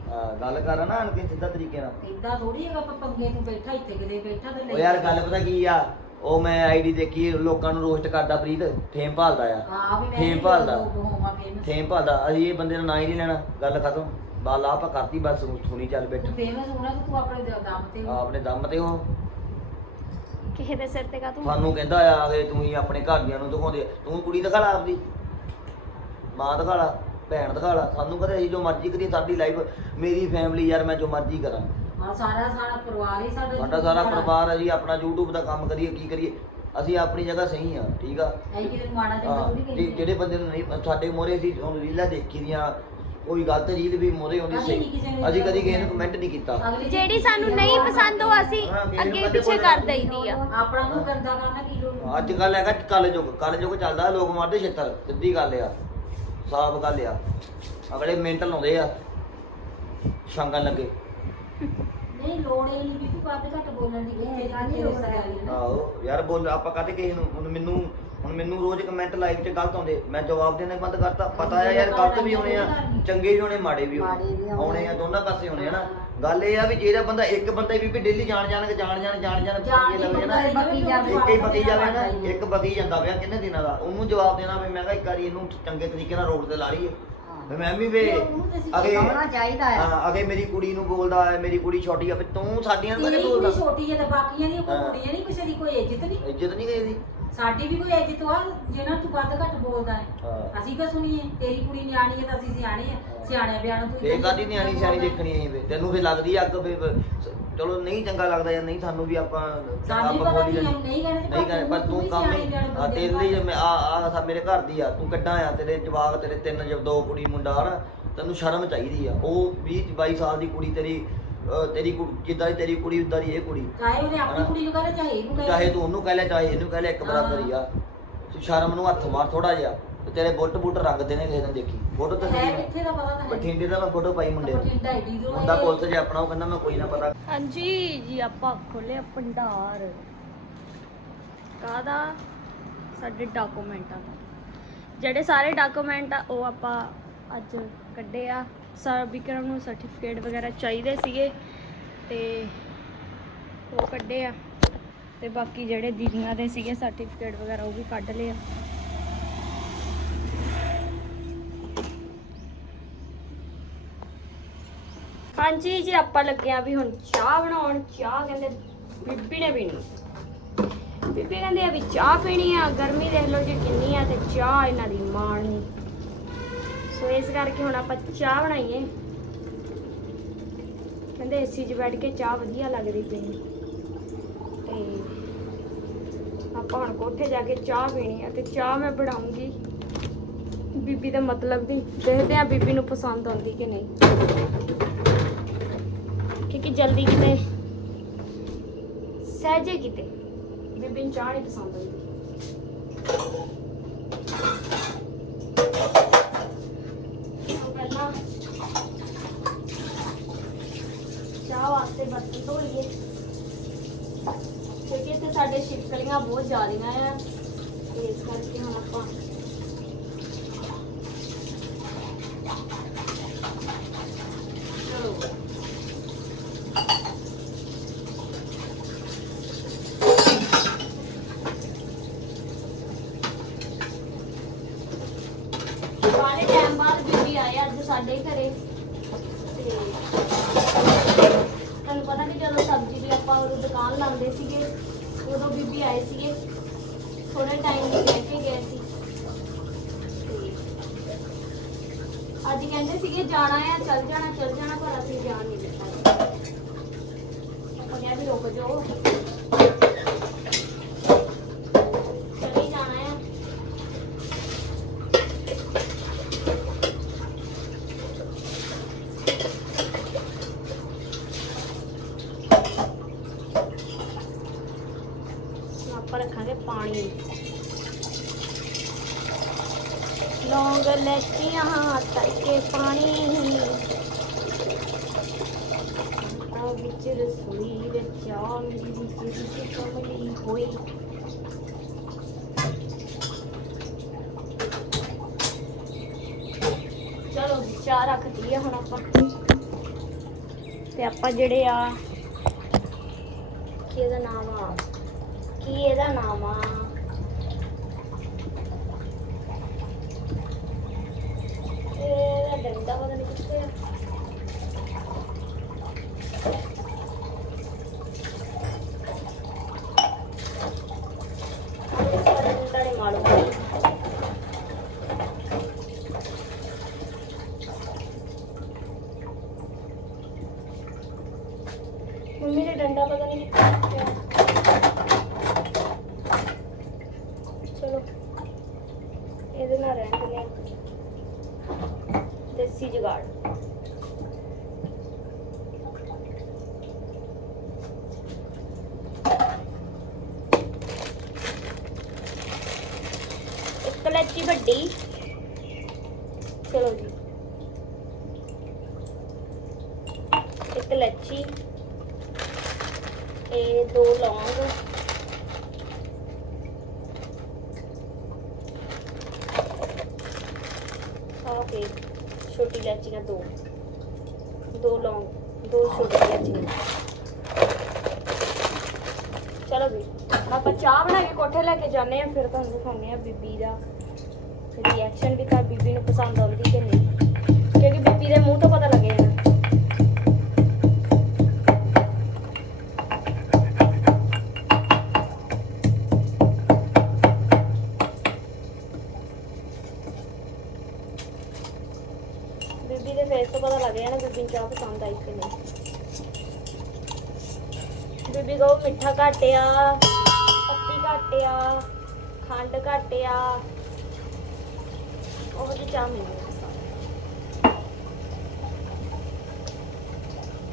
ਹਾਂ, ਗੱਲ ਕਰ ਨਾ ਆਣ ਕੇ ਸਿੱਧਾ ਤਰੀਕੇ ਨਾਲ। ਇਦਾਂ ਥੋੜੀ ਹੈਗਾ ਆਪਾਂ ਪੰਗੇ ਨੂੰ ਬੈਠਾ ਇੱਥੇ ਕਿਤੇ ਬੈਠਾ ਤੇ ਉਹ ਯਾਰ ਗੱਲ ਪਤਾ ਕੀ ਆ? ਉਹ ਮੈਂ ਆਈਡੀ ਦੇਖੀ ਲੋਕਾਂ ਨੂੰ ਰੋਸਟ ਕਰਦਾ ਪ੍ਰੀਤ ਫੇਮ ਭਾਲਦਾ ਆ। ਹਾਂ ਵੀ ਮੈਂ ਫੇਮ ਭਾਲਦਾ। ਹੋਵਾਂ ਫੇਮਸ ਫੇਮ ਭਾਲਦਾ। ਅਸੀਂ ਇਹ ਬੰਦੇ ਦਾ ਨਾਂ ਹੀ ਨਹੀਂ ਲੈਣਾ। ਗੱਲ ਖਤਮ। ਬਾਲਾ ਆਪਾਂ ਕਰਤੀ ਬਸ ਸੁਣੀ ਚੱਲ ਬੈਠ। ਤੂੰ ਫੇਮਸ ਹੋਣਾ ਤੇ ਤੂੰ ਆਪਣੇ ਦ- ਦਮ ਤੇ ਹੋ। ਆਪਣੇ ਦਮ ਤੇ ਉਹ ਕਿਸੇ ਦੇ ਸਿਰ ਤੇ ਕਾ ਤੂੰ ਸਾਨੂੰ ਕਹਿੰਦਾ ਆ ਕਿ ਤੂੰ ਹੀ ਆਪਣੇ ਘਰ ਦੀਆਂ ਨੂੰ ਦਿਖਾਉਂਦੇ। ਤੂੰ ਕੁੜੀ ਦਿਖਾ ਲਾ ਆਪਦੀ। ਮਾਂ ਦਿਖਾ ਲਾ। ਭੈਣ ਦਿਖਾ ਲਾ। ਸਾਨੂੰ ਕਦੇ ਅਸੀਂ ਜੋ ਮਰਜ਼ੀ ਕਰੀਏ ਸਾਡੀ ਲਾਈਫ ਮੇਰੀ ਫੈਮਿਲੀ ਯਾਰ ਮੈਂ ਜੋ ਮਰਜ਼ੀ ਕਰਾਂ। ਹਾਂ ਸਾਰਾ ਸਾਰਾ ਪਰਿਵਾਰ ਹੀ ਸਾਡਾ ਸਾਡਾ ਸਾਰਾ ਪਰਿਵਾਰ ਅਸੀਂ ਆਪਣਾ YouTube ਦਾ ਕੰਮ ਕਰੀਏ ਕੀ ਕਰੀਏ? ਅਸੀਂ ਆਪਣੀ ਜਗ੍ਹਾ ਸਹੀ ਆ ਠੀਕ ਆ? ਐਂ ਕਿਤੇ ਨੂੰ ਮਾੜਾ ਚੰਗਾ ਹਾਂ, ਥੋੜੀ ਜੇ- ਕਹਿੰਦੇ ਜਿਹੜੇ ਬੰਦੇ ਨੂੰ ਨਹੀਂ ਸਾਡੇ ਮੋਰੇ ਅਸੀਂ ਹੁਣ ਰੀਲਾਂ ਦੇਖੀ ਦੀਆਂ ਕੋਈ ਗਲਤ ਰੀਲ ਵੀ ਮੋਰੇ ਆਉਂਦੀ ਅਸੀਂ ਨਹੀਂ ਕਿਸੇ ਸੀ ਨੂੰ ਅਸੀਂ ਕਦੀ ਕਿਸੇ ਨੂੰ ਕਮੈਂਟ ਨਹੀਂ ਕੀਤਾ। ਅਗਲੀ ਜਿਹੜੀ ਸਾਨੂੰ ਨਹੀਂ ਪਸੰਦ ਉਹ ਅਸੀਂ ਹਾਂ, ਕਿਸੇ ਨੂੰ ਅੱਗੇ ਕਦੇ ਪਿੱਛੇ ਬੋਲਣਾ ਕਰ ਦਈਦੀ ਆ। ਆਪਣਾ ਨੂੰ ਗੰਦਾ ਕਰਨਾ ਕੀ ਲੋੜ। ਅੱਜ ਕੱਲ ਹੈਗਾ ਕੱਲ ਯੁੱਗ ਕੱਲ ਯੁੱਗ ਚੱਲਦਾ ਲੋਕ ਮਾਰਦੇ ਛਿੱਤਰ ਸਿੱਧੀ ਗੱਲ ਆ ਸਾਫ਼ ਗੱਲ ਆ। ਅਗਲੇ ਮੈਂਟਲ ਲਾਉਂਦੇ ਆ ਸ਼ੰਗਨ ਲੱਗੇ। ਨਹੀਂ ਲੋੜ ਹੀ ਨਹੀਂ ਵੀ ਤੂੰ ਵੱਧ ਘੱਟ ਬੋਲਣ ਦੀ? ਇਹ ਕਿਤੇ ਗੱਲ ਨਹੀਂ ਜਿੱਥੇ ਲੋੜ ਰਿਸ਼ਤੇਦਾਰੀ ਹੈ ਨਾ। ਆਹੋ ਯਾਰ ਬੋਲ ਆਪਾਂ ਕਦੇ ਕਿਸੇ ਨੂੰ ਹੁਣ ਮੈਨੂੰ ਹੁਣ ਮੈਨੂੰ ਰੋਜ਼ ਕਮੈਂਟ ਲਾਈਵ 'ਚ ਗਲਤ ਆਉਂਦੇ ਮੈਂ ਜਵਾਬ ਦੇਣਾ ਬੰਦ ਕਰਤਾ। ਪਤਾ ਆ ਯਾਰ ਗਲਤ ਵੀ ਹੋਣੇ ਆ ਚੰਗੇ ਵੀ ਹੋਣੇ ਮਾੜੇ ਵੀ ਮਾੜੇ ਵੀ ਹੋਣੇ ਹੋਣੇ। ਆਉਣੇ ਆ ਦੋਨਾਂ ਪਾਸੇ ਹੋਣੇ ਆ ਨਾ? ਗੱਲ ਇਹ ਆ ਵੀ ਜਿਹੜਾ ਬੰਦਾ ਇੱਕ ਬੰਦਾ ਵੀ ਵੀ ਡੇਲੀ ਜਾਣ ਜਾਣ ਕੇ ਜਾਣ ਜਾਣ ਜਾਣ ਜਾਣ ਨਾ? ਬੱਕੀ ਜਾਵੇ। ਇੱਕ ਹੀ ਬਕੀ ਜਾਵੇ ਨਾ? ਇੱਕ ਬਕੀ ਜਾਂਦਾ ਪਿਆ ਕਿੰਨੇ ਦਿਨਾਂ ਦਾ? ਉਹਨੂੰ ਜਵਾਬ ਦੇਣਾ ਵੀ ਮੈਂ ਕਿਹਾ ਇੱਕ ਵਾਰੀ ਇਹਨੂੰ ਚੰਗੇ ਤਰੀਕੇ ਨਾਲ ਰੋਡ ਤੇ ਲਾ ਲਈਏ। ਵੀ ਮੈਂ ਵੀ ਵੇ ਅਗੇ ਹੋਣਾ ਚਾਹੀਦਾ ਆ। ਹਾਂ ਅਗੇ ਮੇਰੀ ਕੁੜੀ ਨੂੰ ਬੋਲਦਾ ਹੈ ਮੇਰੀ ਕੁੜੀ ਛੋਟੀ ਆ ਵੀ ਤੂੰ ਸਾਡੀਆਂ ਨੂੰ ਤੇਰੀ ਕਦੇ ਕੁੜੀ ਬੋਲਦਾ। ਛੋਟੀ ਹੈ ਤੇ ਬਾਕੀਆਂ ਦੀ ਕੋਈ ਹਾਂ। ਕੁੜੀਆਂ ਨਹੀਂ ਕਿਸੇ ਦੀ ਕੋਈ ਇੱਜ਼ਤ ਨਹੀਂ। ਇੱਜ਼ਤ ਨਹੀਂ ਗਈ ਦੀ। ਸਾਡੀ ਵੀ ਕੋਈ ਇੱਜ਼ਤ ਵਾ ਜਿਹਨਾਂ ਤੂੰ ਵੱਧ ਘੱਟ ਬੋਲਦਾ ਹੈ ਹਾਂ। ਅਸੀਂ ਕਿਉਂ ਸੁਣੀਏ? ਤੇਰੀ ਕੁੜੀ ਨਿਆਣੀ ਹੈ ਤਾਂ ਅਸੀਂ ਸਿਆਣੇ ਆ। ਸਿਆਣਿਆਂ ਬਿਆਨ ਤੂੰ ਇਹ ਕਾਦੀ ਨਿਆਣੀ ਸਿਆਣੀ ਦੇਖਣੀ ਹੈ ਵੇ? ਤੈਨੂੰ ਵੀ ਲੱਗਦੀ ਆ ਅੱਗ ਵੀ ਚਲੋ ਨਹੀਂ ਚੰਗਾ ਲੱਗਦਾ ਜਾਂ ਨਹੀਂ ਸਾਨੂੰ ਵੀ ਆਪਾਂ ਵੀ ਆਪਾਂ ਪਤਾ ਨਹੀਂ ਜਾਣੀ। ਨਹੀਂ ਕਹਿਣਾ ਨਹੀਂ ਕਰੇ ਪਰ ਤੂੰ ਕੰਮ ਹੀ ਆ ਤੇਰੇ ਲਈ ਮੈਂ ਆ ਆ ਸਾ ਮੇਰੇ ਘਰ ਦੀ ਆ ਤੂੰ ਕੱਢਾਂ ਆ ਤੇਰੇ ਜਵਾਕ ਤੇਰੇ ਤਿੰਨ ਜਬ ਦੋ ਕੁੜੀ ਮੁੰਡਾ ਹਨਾ ਤੈਨੂੰ ਸ਼ਰਮ ਚਾਹੀਦੀ ਆ। ਉਹ 20 22 ਸਾਲ ਦੀ ਕੁੜੀ ਤੇਰੀ ਤੇਰੀ ਜਿੱਦਾਂ ਦੀ ਤੇਰੀ ਕੁੜੀ ਉਦਾਂ ਦੀ ਇਹ ਕੁੜੀ। ਚਾਹੇ ਉਹਨੇ ਆਪਣੀ? ਕੁੜੀ ਨੂੰ ਕਹੇ ਚਾਹੇ ਇਹਨੂੰ ਕਹੇ ਚਾਹੇ ਤੂੰ ਉਹਨੂੰ ਕਹਿ ਲੈ ਚਾਹੇ ਇਹਨੂੰ ਕਹਿ ਲੈ ਇੱਕ ਬਰਾਬਰ ਹੀ। ਆ। ਤੂੰ ਸ਼ਰਮ ਨੂੰ ਹੱਥ ਮਾਰ ਥੋੜਾ ਜਿਹਾ। ਤੇ ਤੇਰੇ ਬੁੱਟ ਬੁੱਟ ਰੰਗਦੇ ਨੇ ਕਿਸੇ ਦਿਨ ਦੇਖੀ। ਫੋਟੋ ਤੇ ਹੈ ਕਿੱਥੇ ਦਾ ਪਤਾ ਤਾਂ ਹੈ ਬਠਿੰਡੇ ਦਾ ਮੈਂ ਫੋਟੋ ਪਾਈ ਮੁੰਡੇ ਬਠਿੰਡਾ ਦੂਰੋਂ ਮੁੰਡਾ ਪੁਲਿਸ ਜੇ ਆਪਣਾ ਉਹ ਕਹਿੰਦਾ ਮੈਂ ਕੋਈ ਨਾ ਪਤਾ। ਹਾਂਜੀ ਜੀ ਆਪਾਂ ਖੋਲਿਆ ਭੰਡਾਰ। ਕਾਦਾ ਸਾਡੇ ਡਾਕੂਮੈਂਟਾਂ ਦਾ। ਜਿਹੜੇ ਸਾਰੇ ਡਾਕੂਮੈਂਟ ਆ ਉਹ ਆਪਾਂ ਅੱਜ ਕੱਢੇ ਆ। ਸਰ ਵਿਕਰਮ ਨੂੰ ਸਰਟੀਫਿਕੇਟ ਵਗੈਰਾ ਚਾਹੀਦੇ ਸੀਗੇ ਤੇ ਉਹ ਕੱਢੇ ਆ। ਤੇ ਬਾਕੀ ਜਿਹੜੇ ਦੀਦੀਆਂ ਦੇ ਸੀਗੇ ਸਰਟੀਫਿਕੇਟ ਵਗੈਰਾ ਉਹ ਵੀ ਕੱਢ ਲਏ ਆ ਹਾਂਜੀ ਜੀ, ਆਪਾਂ ਲੱਗਿਆ ਵੀ ਹੁਣ ਚਾਹ ਬਣਾਉਣ। ਚਾਹ ਕਹਿੰਦੇ ਬੀਬੀ ਨੇ ਪੀਣੀ। ਬੀਬੀ ਕਹਿੰਦੇ ਆ ਵੀ ਚਾਹ ਪੀਣੀ ਆ, ਗਰਮੀ ਦੇਖ ਲਓ ਜੀ ਕਿੰਨੀ ਆ ਤੇ ਚਾਹ ਇਹਨਾਂ ਦੀ ਮਾਣ ਨਹੀਂ। ਸੋ ਇਸ ਕਰਕੇ ਹੁਣ ਆਪਾਂ ਚਾਹ ਬਣਾਈਏ। ਕਹਿੰਦੇ ਏਸੀ 'ਚ ਬੈਠ ਕੇ ਚਾਹ ਵਧੀਆ ਲੱਗਦੀ ਪੀਣੀ ਤੇ ਆਪਾਂ ਹੁਣ ਕੋਠੇ ਜਾ ਕੇ ਚਾਹ ਪੀਣੀ ਆ ਤੇ ਚਾਹ ਮੈਂ ਬਣਾਉਂਗੀ। ਬੀਬੀ ਦਾ ਮਤਲਬ ਦੀ ਦੇਖਦੇ ਆ ਬੀਬੀ ਨੂੰ ਪਸੰਦ ਆਉਂਦੀ ਕਿ ਨਹੀਂ। ਕਿਉਂਕਿ ਜਲਦੀ ਕਿਤੇ ਸਹਿਜੇ ਕਿਤੇ। ਬੀਬੀ ਨੂੰ ਚਾਹ ਨਹੀਂ ਪਸੰਦ ਆਉਂਦੀ ਸੋ ਪਹਿਲਾਂ ਚਾਹ ਵਾਸਤੇ ਬਰਤਨ ਧੋ ਲਈਏ ਕਿਉਂਕਿ ਇੱਥੇ ਸਾਡੇ ਛਿਪਕਲੀਆਂ ਬਹੁਤ ਜ਼ਿਆਦੀਆਂ ਆ। ਇਸ ਕਰਕੇ ਹੁਣ ਆਪਾਂ ਚਲੋ ਬਾਰੇ ਟਾਈਮ ਬਾਅਦ ਬੀਬੀ ਆਏ ਅੱਜ ਸਾਡੇ ਘਰੇ ਤੇ ਤੁਹਾਨੂੰ ਪਤਾ ਕਿ ਜਦੋਂ ਸਬਜ਼ੀ ਦੀ ਆਪਾਂ ਉਹ ਦੁਕਾਨ ਲਾਉਂਦੇ ਸੀਗੇ ਉਦੋਂ ਬੀਬੀ ਆਏ ਸੀਗੇ ਥੋੜੇ ਟਾਈਮ ਲਈ ਰਹਿ ਕੇ ਗਏ ਸੀ ਤੇ ਅੱਜ ਕਹਿੰਦੇ ਸੀਗੇ ਜਾਣਾ ਆ, ਚੱਲ ਜਾਣਾ ਚੱਲ ਜਾਣਾ, ਪਰ ਅਸੀਂ ਜਾਣ ਨਹੀਂ ਦਿੱਤਾ। ਆਪਾਂ ਕਿਹਾ ਵੀ ਰੁਕ ਜਾਓ। ਚਲੀ ਜਾਣਾ ਆ। ਹੁਣ ਆਪਾਂ ਰੱਖਾਂਗੇ ਪਾਣੀ। ਲੌਂਗ ਲੈਚੀਆਂ ਤੜਕੇ ਪਾਣੀ ਆ ਵਿੱਚ ਰਸੋਈ ਵਿੱਚ ਚਾਹ ਮੇਰੀ ਜਿਹੜੀ ਕਮਲੀ ਹੋਈ ਚਲੋ ਜੀ, ਚਾਹ ਰੱਖਦੀ ਆ ਹੁਣ ਆਪਾਂ ਤੇ ਆਪਾਂ ਜਿਹੜੇ ਆ, ਕੀ ਇਹਦਾ ਨਾਮ ਆ? ਕੀ ਇਹਦਾ ਨਾਮ ਆ? ਇਹਦਾ ਡੰਡਾ ਪਤਾ ਨਹੀਂ ਕਿੱਥੇ ਆ ਇਹਦਾ ਡੰਡਾ ਨਹੀਂ ਮਾਲੂਮ ਮੰਮੀ ਨੇ ਡੰਡਾ ਪਤਾ ਨਹੀਂ ਕਿੱਥੇ ਰੱਖਿਆ ਚਲੋ ਇਹਦੇ ਨਾਲ ਰਹਿਣ ਦਿੰਦੇ ਹਾਂ ਦੇਸੀ ਜੁਗਾੜ ਇੱਕ ਲੈਚੀ ਵੱਡੀ ਚਲੋ ਜੀ ਇੱਕ ਲੈਚੀ ਇਹ ਦੋ ਲੌਂਗ ਓਕੇ ਛੋਟੀ ਇਲਾਚੀਆਂ ਦੋ। ਦੋ ਲੌਂਗ ਦੋ ਛੋਟੀ ਇਲਾਚੀਆਂ। ਚਲੋ ਵੀ ਆਪਾਂ ਚਾਹ ਬਣਾ ਕੇ ਕੋਠੇ ਲੈ ਕੇ ਜਾਂਦੇ ਆ ਫਿਰ ਤੁਹਾਨੂੰ ਦਿਖਾਉਂਦੇ ਆ ਬੀਬੀ ਦਾ ਰਿਐਕਸ਼ਨ ਵੀ ਤਾਂ ਬੀਬੀ ਨੂੰ ਪਸੰਦ ਆਉਂਦੀ ਕਿ ਨਹੀਂ। ਕਿਉਂਕਿ ਬੀਬੀ ਦੇ ਮੂੰਹ ਤੋਂ ਪਤਾ ਆ ਪੱਤੀ ਘੱਟ ਆ ਖੰਡ ਘੱਟ ਆ ਉਹ ਜਿਹੀ ਚਾਹ ਮੈਨੂੰ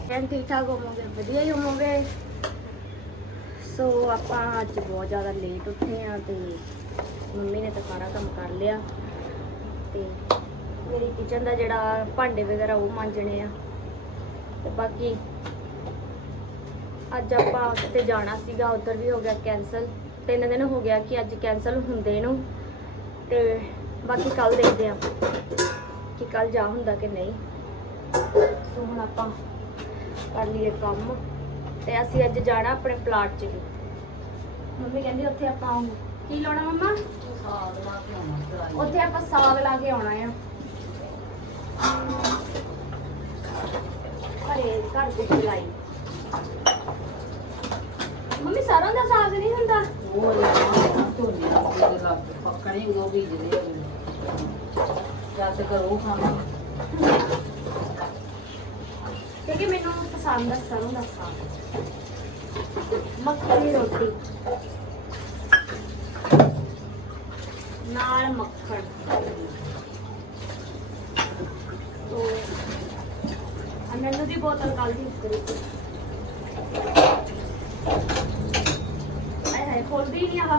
ਨਹੀਂ ਠੀਕ ਠਾਕ ਹੋਵੋਗੇ? ਵਧੀਆ ਹੀ ਹੋਵੋਗੇ? ਸੋ, ਆਪਾਂ ਅੱਜ ਬਹੁਤ ਜ਼ਿਆਦਾ ਲੇਟ ਉੱਠੇ ਆ ਤੇ ਮੰਮੀ ਨੇ ਤਾਂ ਸਾਰਾ ਕੰਮ ਕਰ ਲਿਆ। ਤੇ ਮੇਰੀ ਕਿਚਨ ਦਾ ਜਿਹੜਾ ਭਾਂਡੇ ਵਗੈਰਾ ਉਹ ਮਾਂਜਣੇ ਆ। ਤੇ ਬਾਕੀ ਅੱਜ ਆਪਾਂ ਕਿਤੇ ਜਾਣਾ ਸੀਗਾ, ਉਧਰ ਵੀ ਹੋ ਗਿਆ ਕੈਨਸਲ ਤਿੰਨ ਦਿਨ ਹੋ ਗਿਆ ਕਿ ਅੱਜ ਕੈਨਸਲ ਹੁੰਦੇ ਨੂੰ। ਤੇ ਬਾਕੀ ਕੱਲ ਦੇਖਦੇ ਆ ਕਿ ਕੱਲ ਜਾ ਹੁੰਦਾ ਕਿ ਨਹੀਂ। ਸੋ ਹੁਣ ਆਪਾਂ ਕਰ ਲਈਏ ਕੰਮ। ਤੇ ਅਸੀਂ ਅੱਜ ਜਾਣਾ ਆਪਣੇ ਪਲਾਟ 'ਚ ਵੀ। ਮੰਮੀ ਕਹਿੰਦੀ ਉੱਥੇ ਆਪਾਂ ਕੀ ਲਾਉਣਾ ਮੰਮਾ? ਸਾਗ ਲਾ ਕੇ ਆਉਣਾ ਉੱਥੇ ਆਪਾਂ ਸਾਗ ਲਾ ਕੇ ਆਉਣਾ ਆ। ਘਰੇ ਘਰ ਦੀ ਚਲਾਈ। ਸਰੋਂ ਦਾ ਸਾਗ ਨਹੀਂ ਹੁੰਦਾ। ਉਹ ਇਹ ਧੋਨੇ ਦੇ ਲੱਗ ਪੱਕਣੇ ਉਹ ਬੀਜਦੇ ਜਦ ਕਰੋ ਖਾਣਾ। ਕਿਉਂਕਿ ਮੈਨੂੰ ਪਸੰਦ ਆ ਸਰੋਂ ਦਾ ਸਾਗ। ਮੱਕੀ ਦੀ ਰੋਟੀ। ਨਾਲ ਮੱਖਣ। ਤੋ ਅਨੰਦ ਦੀ ਬੋਤਲ ਕੱਲ ਦੀ ਉਤਰੀ ਸੀ ਆਏ ਹਾਏ ਖੋਲਦੀ ਨਹੀਂ ਆਹ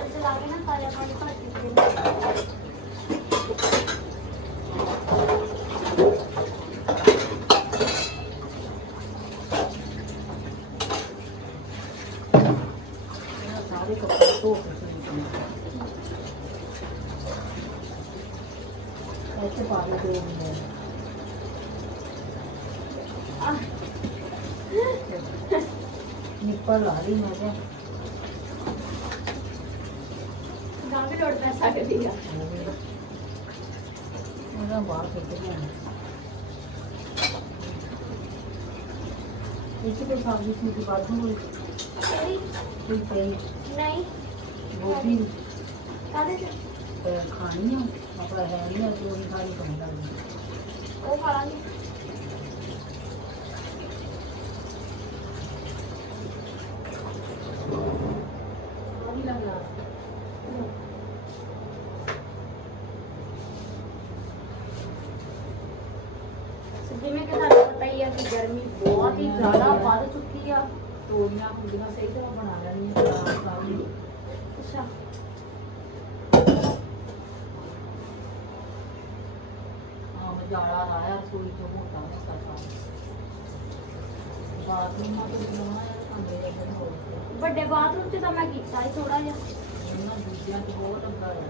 ਚਲਾ ਕੇ ਨਾ ਤਾਜ਼ਾ ਪਾਣੀ ਭਰ ਕੇ ਪੀਂਦੇ ਇਹਨਾਂ ਸਾਰੇ ਕੱਪੜੇ ਧੋ ਕੇ ਸੁਣੀਏ ਇੱਥੇ ਪਾ ਲਓ ਦੋ ਮਿੰਟ ਨਿੱਪਲ ਲਾ ਲਈ ਮੈਂ ਕਿਹਾ। ਗਾਂ ਵੀ ਲੋੜ ਪੈ ਸਕਦੀ ਆ। ਉਹਦਾ ਬਾਹਰ ਕੱਢ ਗਿਆ। ਇਹ ਕਿ ਸਬਜ਼ੀ ਸੀ ਦੀ ਬਾਜੂ ਹੋਈ? ਕਿਹੜੀ? ਕੋਈ ਪਈ? ਨਹੀਂ। ਗੋਭੀ ਕਾਹਦੇ ਚ? ਅਹ, ਖਾਣੀ ਆ? ਆਪਣਾ ਹੈ ਨਹੀਂ ਆ ਜੋ ਵੀ ਖਾਣੀ ਪੈਂਦਾ ਉਹ ਖਾ ਲਾਂਗੇ ਉਹ ਵੀ ਲੱਗਣਾ ਸੋ ਜਿਵੇਂ ਕਿ ਤੁਹਾਨੂੰ ਪਤਾ ਹੀ ਆ ਕਿ ਗਰਮੀ ਬਹੁਤ ਹੀ ਜ਼ਿਆਦਾ ਵੱਧ ਚੁੱਕੀ ਆ ਤੋੜੀਆਂ ਹੁੰਦੀਆਂ ਸਹੀ ਤਰ੍ਹਾਂ ਬਣਾ ਲੈਣੀਆਂ ਚਾਰ ਸਾਰੀ ਅੱਛਾ ਆਹ ਮਜਾਲਾ ਲਾਇਆ ਰਸੋਈ ਤੋਂ ਮੋਟਾ ਮੋਟਾ ਸਾ ਬਾਥਰੂਮ ਮਾ ਤੋਂ ਬਣਾਉਣਾ ਹੈ ਭਾਂਡੇ ਦੇ ਅੰਦਰ ਹੋ ਗਿਆ ਵੱਡੇ ਬਾਥਰੂਮ 'ਚ ਤਾਂ ਮੈਂ ਕੀਤਾ ਹੀ ਥੋੜਾ ਜਿਹਾ। ਇਹਨਾਂ ਦੂਜਿਆਂ ਚ ਬਹੁਤ ਲੱਗਾ ਹੈ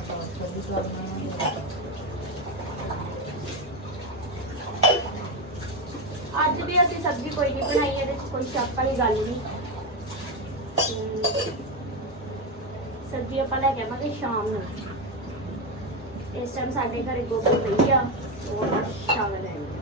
ਆਪਾਂ ਚੱਲੀ ਕਰਨਾ ਅੱਜ ਵੀ ਅਸੀਂ ਸਬਜ਼ੀ ਕੋਈ ਨਹੀਂ ਬਣਾਈ ਇਹਦੇ 'ਚ ਕੋਈ ਸ਼ੱਕ ਵਾਲੀ ਗੱਲ ਨਹੀਂ। ਸਬਜ਼ੀ ਆਪਾਂ ਲੈ ਕੇ ਆਵਾਂਗੇ ਸ਼ਾਮ ਨੂੰ। ਇਸ ਟਾਈਮ ਸਾਡੇ ਘਰੇ ਗੋਭੀ ਪਈ ਆ ਉਹ ਸ਼ਾਮ ਨੂੰ ਲੈਣੀ ਆ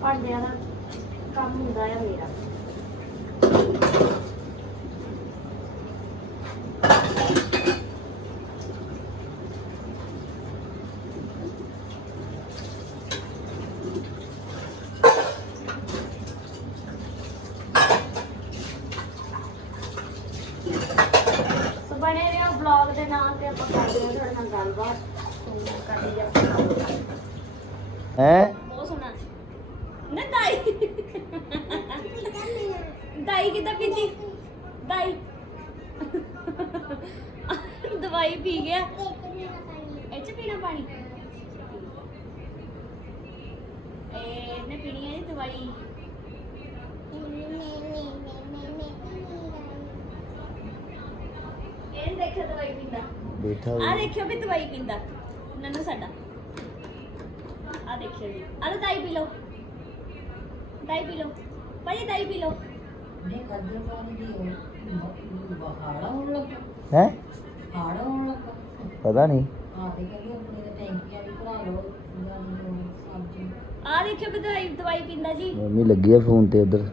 ਭਾਂਡਿਆਂ ਦਾ ਕੰਮ ਹੁੰਦਾ ਆ ਮੇਰਾ ਸੋ ਬਣੇ ਰਹੋ ਬਲੌਗ ਦੇ ਨਾਮ ਤੇ ਆਪਾਂ ਕਰਦੇ ਹਾਂ ਤੁਹਾਡੇ ਨਾਲ ਗੱਲਬਾਤ। ਸੋ ਕਰ ਲਈਏ ਆਪਾਂ ਕੰਮ। ਹੈ? ਬਹੁਤ ਸੋਹਣਾ ਨਾ ਦਾਈ। ਦਾਈ ਕਿੱਦਾਂ ਪੀਤੀ? ਦਾਈ। ਦਵਾਈ ਪੀ ਗਿਆ। ਇਹ ਚ ਪੀਣਾ ਪਾਣੀ? ਇਹ ਨੇ ਪੀਣੀ ਹੈ ਜੀ ਦਵਾਈ ਇਹ ਦੇਖੋ ਦਵਾਈ ਪੀਂਦਾ ਬੈਠਾ ਆ ਦੇਖਿਓ ਵੀ ਦਵਾਈ ਪੀਂਦਾ ਨੰਨੂ ਸਾਡਾ। ਦੇਖਿਓ ਜੀ। ਆ ਲਓ ਦਾਈ ਪੀ ਲਓ। ਦਾਈ ਪੀ ਲਓ। ਭਾਈ ਦਾਈ ਪੀ ਲਓ। ਨਹੀਂ ਕਰਦੇ ਪਾਣੀ ਦੀ ਉਹ ਹਾੜਾ ਹੋਣ ਲੱਗਾ। ਹੈ? ਹਾੜਾ ਹੋਣ ਲੱਗਾ। ਪਤਾ ਨਹੀਂ। ਆ ਤੇ ਕਹਿੰਦੇ ਆਪਣੇ ਦੇ ਟੈਂਕੀਆਂ ਵੀ ਭਰਾ ਲਓ ਜਾਂ ਸਬਜ਼ੀ। ਆ ਦੇਖਿਓ ਵੀ ਦਵਾਈ ਦਵਾਈ ਪੀਂਦਾ ਜੀ। ਮੰਮੀ ਲੱਗੀ ਆ ਫੋਨ ਤੇ ਉਧਰ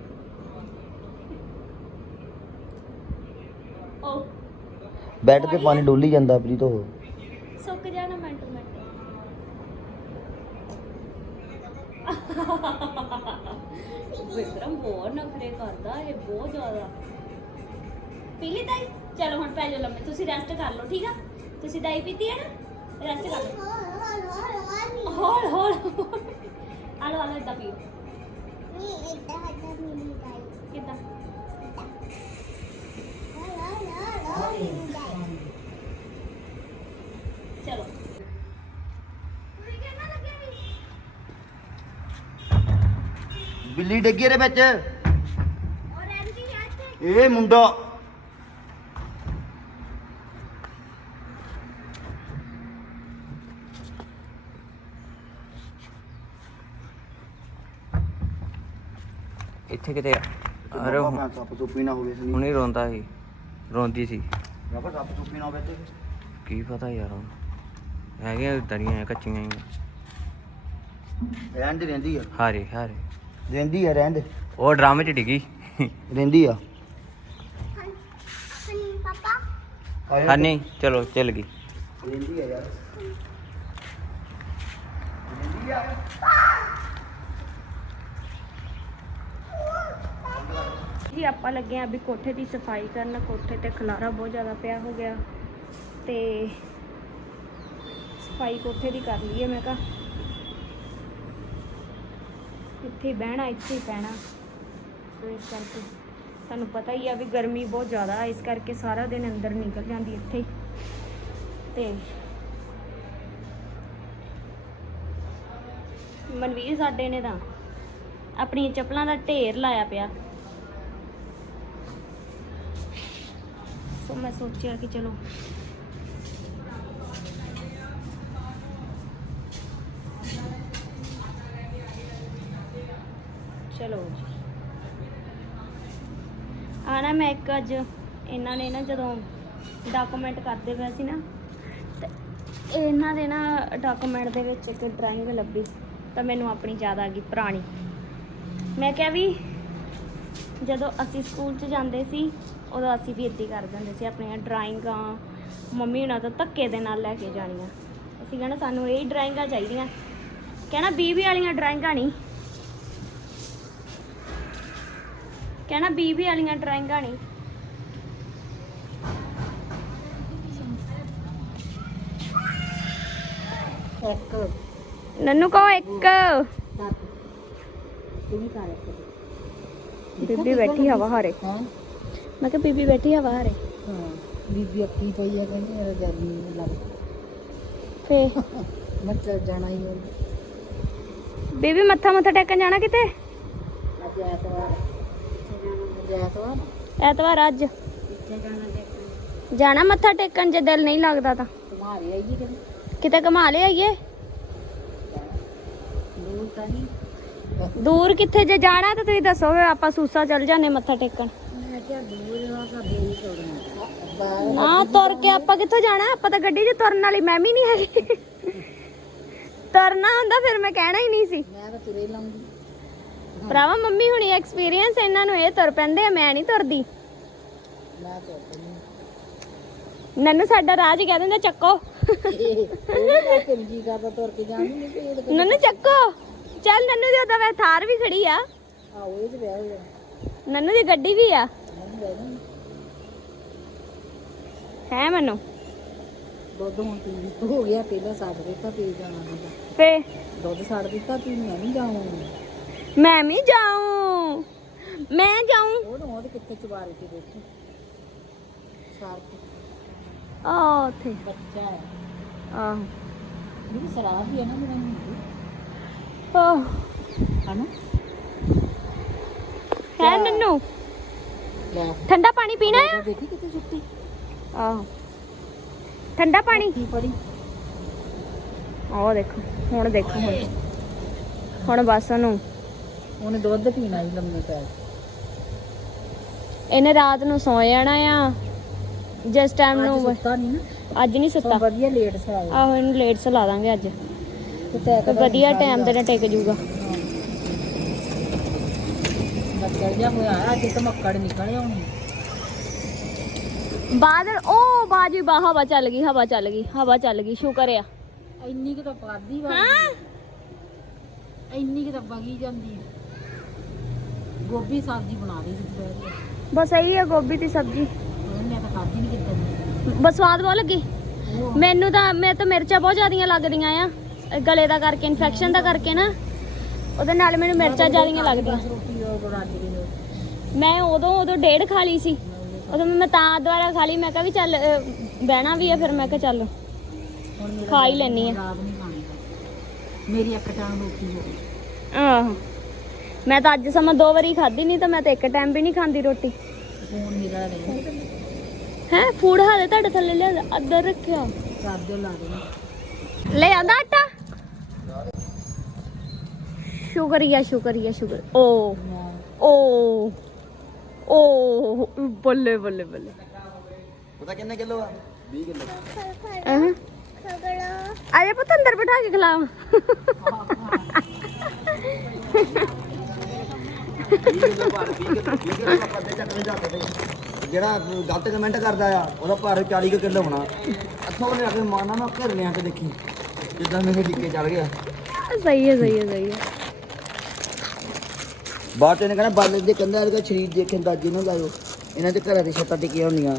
ਉਹ ਬੈੱਡ ਤੇ ਪਾਣੀ ਡੋਲੀ ਜਾਂਦਾ ਪ੍ਰੀਤ ਉਹ। ਸੁੱਕ ਜਾਣਾ ਮਿੰਟ ਮਿੰਟ। ਵਿਕਰਮ ਬਹੁਤ ਨਖਰੇ ਕਰਦਾ ਇਹ ਬਹੁਤ ਜ਼ਿਆਦਾ। ਪੀ ਲਈ ਦਾਈ ਚਲੋ ਹੁਣ ਪੈ ਜਾਓ ਲੰਮੇ ਤੁਸੀਂ ਰੈਸਟ ਕਰ ਲਓ ਠੀਕ ਆ? ਤੁਸੀਂ ਦਾਈ ਪੀਤੀ ਹੈ ਨਾ? ਰੈਸਟ ਕਰ ਲਓ। ਹੋਰ ਹੋਰ ਆ ਲਓ ਆ ਲਓ ਇਦਾਂ ਪੀਓ। ਕਿੱਦਾਂ ਚਲੋ ਬਿੱਲੀ ਡਿੱਗੀ ਇਹਦੇ ਵਿੱਚ। ਇਹ ਮੁੰਡਾ। ਇੱਥੇ ਕਿਤੇ ਅਰੇ ਹੁਣ- ਸੱਪ ਸੁੱਪੀ ਨਾ ਹੋਵੇ ਸਨੀ। ਹੁਣੇ ਰੋਂਦਾ ਸੀ। ਰੋਂਦੀ ਸੀ। ਬਾਬਾ ਸੱਪ ਸੁੱਪੀ ਨਾ ਹੋਵੇ ਤੇ ਕੀ ਪਤਾ ਯਾਰ ਹੁਣ। ਹੈਗੇ ਦਰੀਆਂ ਕੱਚੀਆਂ ਹੀ। ਰਹਿਣ ਦੇ ਰਹਿੰਦੀ ਆ। ਹਾਰੇ ਹਾਰੇ। ਰਹਿੰਦੀ ਆ ਰਹਿਣ ਦੇ। ਉਹ ਡਰਾਮੇ 'ਚ ਡਿੱਗੀ। ਰਹਿੰਦੀ ਆ। ਆਇਆ ਹਾਂ ਨਹੀਂ ਚਲੋ ਚੱਲ ਗਈ। ਰਹਿੰਦੀ ਆ ਯਾਰ। ਰਹਿੰਦੀ ਆ। ਜੀ ਆਪਾਂ ਲੱਗੇ ਆ ਵੀ ਕੋਠੇ ਦੀ ਸਫ਼ਾਈ ਕਰਨ। ਕੋਠੇ ਤੇ ਖਲਾਰਾ ਬਹੁਤ ਜ਼ਿਆਦਾ ਪਿਆ ਹੋ ਗਿਆ ਤੇ ਸਫ਼ਾਈ ਕੋਠੇ ਦੀ ਕਰ ਲਈਏ ਮੈਂ ਕਿਹਾ। ਇੱਥੇ ਹੀ ਬਹਿਣਾ, ਇੱਥੇ ਹੀ ਪੈਣਾ। ਸੋ ਇਸ ਕਰਕੇ ਤੁਹਾਨੂੰ ਪਤਾ ਹੀ ਆ ਵੀ ਗਰਮੀ ਬਹੁਤ ਜ਼ਿਆਦਾ ਇਸ ਕਰਕੇ ਸਾਰਾ ਦਿਨ ਅੰਦਰ ਨਿਕਲ ਜਾਂਦੀ ਇੱਥੇ। ਹੀ ਤੇ ਮਨਵੀਰ ਸਾਡੇ ਨੇ ਤਾਂ ਆਪਣੀਆਂ ਚੱਪਲਾਂ ਦਾ ਢੇਰ ਲਾਇਆ ਪਿਆ। ਸੋ ਮੈਂ ਸੋਚਿਆ ਕਿ ਚਲੋ ਜੀ ਆਣਾ ਮੈਂ ਇੱਕ ਅੱਜ ਇਹਨਾਂ ਨੇ ਨਾ ਜਦੋਂ ਡਾਕੂਮੈਂਟ ਕਰਦੇ ਪਏ ਸੀ ਨਾ, ਤੇ ਇਹਨਾਂ ਦੇ ਨਾ ਡਾਕੂਮੈਂਟ ਦੇ ਵਿੱਚ ਇੱਕ ਡਰਾਇੰਗ ਲੱਭੀ, ਤਾਂ ਮੈਨੂੰ ਆਪਣੀ ਯਾਦ ਆ ਗਈ ਪੁਰਾਣੀ। ਮੈਂ ਕਿਹਾ ਵੀ ਜਦੋਂ ਅਸੀਂ ਸਕੂਲ 'ਚ ਜਾਂਦੇ ਸੀ, ਉਦੋਂ ਅਸੀਂ ਵੀ ਇੱਦਾਂ ਹੀ ਕਰਦੇ ਹੁੰਦੇ ਸੀ, ਆਪਣੀਆਂ ਡਰਾਇੰਗਾਂ ਮੰਮੀ ਹੁਣਾਂ ਤੋਂ ਧੱਕੇ ਦੇ ਨਾਲ ਲੈ ਕੇ ਜਾਣੀਆਂ। ਅਸੀਂ ਕਹਿਣਾ ਸਾਨੂੰ ਇਹ ਡਰਾਇੰਗਾਂ ਚਾਹੀਦੀਆਂ। ਕਹਿਣਾ 20 ਵਾਲੀਆਂ ਡਰਾਇੰਗਾਂ ਨਹੀਂ। ਕਹਿਣਾ 20 ਵਾਲੀਆਂ ਡਰਾਇੰਗਾਂ ਨਹੀਂ ਇੱਕ। ਨੰਨੂ ਕਹੋ ਇੱਕ। ਤੱਕ ਬੀਬੀ ਬੈਠੀ ਹਵਾ ਹਾਰੇ। ਹਾਂ? ਮੈਂ ਕਿਹਾ ਬੀਬੀ ਬੈਠੀ ਹਵਾ ਹਾਰੇ। ਹਾਂ ਬੀਬੀ ਅੱਕੀ ਪਈ ਆ ਕਹਿੰਦੀ ਮੇਰਾ ਗਰਮੀ ਨਹੀਂ ਲੱਗ ਫੇ। ਮੈਂ ਚੱਲ ਜਾਣਾ ਹੀ ਹੁਣ। ਬੀਬੀ ਮੱਥਾ ਮੱਥਾ ਟੇਕਣ ਜਾਣਾ ਕਿਤੇ? ਐਤਵਾਰ? ਐਤਵਾਰ ਅੱਜ। ਕਿੱਥੇ ਜਾਣਾ ਦੇਖਣ ਜਾਣਾ ਮੱਥਾ ਟੇਕਣ ਜੇ ਦਿਲ ਨਹੀਂ ਲੱਗਦਾ ਤਾਂ। ਤੁਹਾਰੇ ਆਈਏ ਕਿ ਕਿਤੇ ਘੁਮਾ ਲਿਆਈਏ ਦੂਰ ਤਾਂ ਨਹੀਂ। ਦੂਰ ਕਿੱਥੇ ਜੇ ਜਾਣਾ ਤਾਂ ਤੁਸੀਂ ਦੱਸੋ ਆਪਾਂ ਸੂਸਾ ਚੱਲ ਜਾਂਦੇ ਮੱਥਾ ਟੇਕਣ। ਮੈਂ ਕਿਹਾ ਦੂਰ ਆ ਤਾਂ ਦੇ ਨਹੀਂ ਤੋੜਨਾ। ਨਾ ਤੁਰ ਕੇ ਆਪਾਂ ਕਿੱਥੋਂ ਜਾਣਾ? ਆਪਾਂ ਤਾਂ ਗੱਡੀ 'ਚ ਤੁਰਨ ਵਾਲੀ ਮੈਂ ਵੀ ਨਹੀਂ ਹੈਗੀ। ਤੁਰਨਾ ਹੁੰਦਾ ਫਿਰ ਮੈਂ ਕਹਿਣਾ ਹੀ ਨਹੀਂ ਸੀ। ਮੈਂ ਤਾਂ ਤੁਰੇ ਲਾਉਂਗੀ। ਭਰਾਵਾ ਮੰਮੀ ਹੁਣੀ ਐਕਸਪੀਰੀਅੰਸ ਇਹਨਾਂ ਨੂੰ ਇਹ ਤੁਰ ਪੈਂਦੇ ਆ ਮੈਂ ਨਹੀਂ ਤੁਰਦੀ। ਮੈਂ ਨੰਨੂ ਸਾਡਾ ਰਾਜ ਕਹਿ ਦਿੰਦਾ ਚੱਕੋ। ਜੀ ਕਰਦਾ ਤੁਰ ਕੇ ਜਾਣ ਨਹੀਂ ਨੰਨੂ ਚੱਕੋ। ਚੱਲ ਨੰਨੂ ਦੀ ਉਹਦਾ ਵੈ ਥਾਰ ਵੀ ਖੜੀ ਆ। ਆਓ ਇਹ ਤੇ ਵਿਆਹ ਹੋ ਜਾਣਾ ਨੰਨੂ ਦੀ ਗੱਡੀ ਵੀ ਆ। ਹੈ ਮੈਨੂੰ। ਦੁੱਧ ਹੁਣ ਪੀ ਹੋ ਗਿਆ ਪਹਿਲਾਂ ਛੱਡ ਦਿੱਤਾ ਪੀ ਜਾਣਾ ਫੇ ਦੁੱਧ ਛੱਡ ਦਿੱਤਾ ਪੀ ਮੈਂ ਨਹੀਂ ਜਾਵਾਂ ਮੈਂ ਵੀ ਜਾਉਂ ਮੈਂ ਜਾਉਂ ਉਹ ਨਾ ਉਹਦੇ ਕਿੱਥੇ ਚੁਬਾਰੇ ਤੇ ਦੇਖੀ। ਸਾਰਕ ਆ ਉੱਥੇ। ਬੱਚਾ ਹੈ। ਆਹ। ਇਹ ਸ਼ਰਾਬ ਵੀ ਹੈ ਨਾ ਬਣਾਈ ਆਹ। ਹਨਾ? ਹੈ ਨੰਨੂ ਲੈ। ਠੰਡਾ ਪਾਣੀ ਪੀਣਾ ਆ? ਉਹ ਦੇਖੀ ਕਿੱਥੇ ਸੁੱਤੀ? ਆਹ। ਠੰਡਾ ਪਾਣੀ? ਕੀ ਪੜੀ? ਆਹ ਦੇਖੋ ਹੁਣ ਦੇਖੋ ਹੁਣ। ਹੁਣ ਬਸ ਉਹਨੂੰ ਉਹਨੇ ਦੁੱਧ ਪੀਣਾ ਹੀ ਲੰਮੇ ਪੈ ਕੇ। ਇਹਨੇ ਰਾਤ ਨੂੰ ਸੌ ਜਾਣਾ ਆ। ਜਿਸ ਟਾਈਮ ਅੱਜ ਨੂੰ ਸੁੱਤਾ ਨਹੀਂ ਨਾ। ਅੱਜ ਨਹੀਂ ਸੋ ਸੁੱਤਾ ਵਧੀਆ ਲੇਟ ਸਵਾਇਆ ਆਹੋ ਇਹਨੂੰ ਲੇਟ ਸੁਲਾ ਦਾਂਗੇ ਅੱਜ। ਤੇ ਵਧੀਆ ਟਾਈਮ ਤੇ ਨਾ ਟਿਕ ਜੂਗਾ। ਬੱਚਾ ਜਿਹਾ ਹੋਇਆ ਅੱਜ ਤਾਂ ਮੱਕੜ ਨਿਕਲੇ ਹੋਣੀ ਬਾਦਲ ਉਹ ਬਾਜੀ ਬਾ ਹਵਾ ਚੱਲ ਗਈ ਹਵਾ ਚੱਲ ਗਈ ਹਵਾ ਚੱਲ ਗਈ ਸ਼ੁਕਰ ਆ। ਇੰਨੀ ਕਿ ਤਾਂ ਪਾਦੀ ਵਾ ਹਾਂ। ਇੰਨੀ ਕਿ ਤਾਂ ਵਗੀ ਜਾਂਦੀ। ਗੋਭੀ ਸਬਜ਼ੀ ਬਣਾ ਲਈ ਸੀ ਦੁਪਹਿਰੇ ਬਸ ਇਹੀ ਆ ਗੋਭੀ ਦੀ ਸਬਜ਼ੀ। ਉਹਨੇ ਤਾਂ ਖਾਧੀ ਨਹੀਂ ਕਿਤੇ। ਬਸ ਸਵਾਦ ਬਹੁਤ ਲੱਗੀ। ਉਹ ਮੈਨੂੰ ਤਾਂ ਮੈਂ ਤਾਂ ਮਿਰਚਾਂ ਬਹੁਤ ਜ਼ਿਆਦੀਆਂ ਲੱਗਦੀਆਂ ਆ। ਇਹ ਗਲੇ ਦਾ ਕਰਕੇ ਇਨਫੈਕਸ਼ਨ ਦਾ ਕਰਕੇ ਨਾ। ਉਹਦੇ ਨਾਲ ਮੈਨੂੰ ਮਿਰਚਾਂ ਜ਼ਿਆਦੀਆਂ ਲੱਗਦੀਆਂ। ਰੋਟੀ ਉਹ ਰੱਜ ਗਈ ਮੈਂ ਉਦੋਂ ਉਦੋਂ ਡੇਢ ਖਾ ਲਈ ਸੀ। ਉਦੋਂ ਮੈਂ ਤਾਂ ਦੁਬਾਰਾ ਖਾ ਲਈ। ਮੈਂ ਕਿਹਾ ਵੀ ਚੱਲ ਅਹ, ਬਹਿਣਾ ਵੀ ਆ ਫਿਰ। ਮੈਂ ਕਿਹਾ ਚੱਲ ਹੁਣ ਮੇਰਾ ਖਾ ਹੀ ਲੈਣੀ ਆ। ਰਾਤ ਨਹੀਂ ਖਾਣੀ ਮੇਰੀ ਇੱਕ ਟਾਂਗ ਰੋਟੀ ਹੋ ਗਈ। ਆਹ। ਮੈਂ ਤਾਂ ਅੱਜ ਸਮਾਂ ਦੋ ਵਾਰੀ ਖਾਧੀ ਨਹੀਂ ਤਾਂ ਮੈਂ ਤਾਂ ਇੱਕ ਟਾਈਮ ਵੀ ਨਹੀਂ ਖਾਂਦੀ ਰੋਟੀ। ਫੋਨ ਮੇਰਾ ਰਹੇ ਹੈ ਫੂਡ ਹਾਲੇ ਤੁਹਾਡੇ ਥੱਲੇ ਲਿਆ ਅੰਦਰ ਰੱਖਿਆ। ਲਾ ਦੇ ਲੈ ਆਂਦਾ ਆਟਾ ਸ਼ੁਕਰੀਆ ਸ਼ੁਕਰੀਆ ਸ਼ੁਕਰ ਓ ਓ ਓ ਬੱਲੇ ਬੱਲੇ ਬੱਲੇ। ਪਤਾ ਕਿੰਨੇ ਕਿਲੋ ਆ? 20 ਕਿਲੋ। ਅਹ ਅਰੇ ਪੁੱਤ ਅੰਦਰ ਬਿਠਾ ਕੇ ਖਿਲਾਵਾ *laughs* ਜਿਹੜਾ ਗਲਤ ਕਮੈਂਟ ਕਰਦਾ ਆ ਉਹਦਾ ਭਾਰ 40 ਕੁ ਕਿਲੋ ਹੋਣਾ। ਅੱਥੋਂ ਉਹਨੇ ਆ ਕੇ ਮਾਰਨਾ ਨਾ ਘਿਰਨੇ ਆ ਕੇ ਦੇਖੀ। ਜਿੱਦਾਂ ਮੇਰੇ ਡਿੱਕੇ ਚੜ ਗਿਆ ਸਹੀ ਹੈ ਸਹੀ ਹੈ ਸਹੀ ਹੈ। ਬਾਅਦ ਚ ਇਹਨੇ ਕਹਿੰਦਾ ਬਾਲੇ ਦੇ ਕੰਧਾਂ ਵਰਗਾ ਸ਼ਰੀਰ ਦੇਖਣ ਦਾ ਜਿਹਨੂੰ ਲਾਇਓ। ਇਹਨਾਂ ਦੇ ਘਰਾਂ ਦੀ ਛੱਤਾਂ ਟਿਕੀਆਂ ਹੁੰਦੀਆਂ।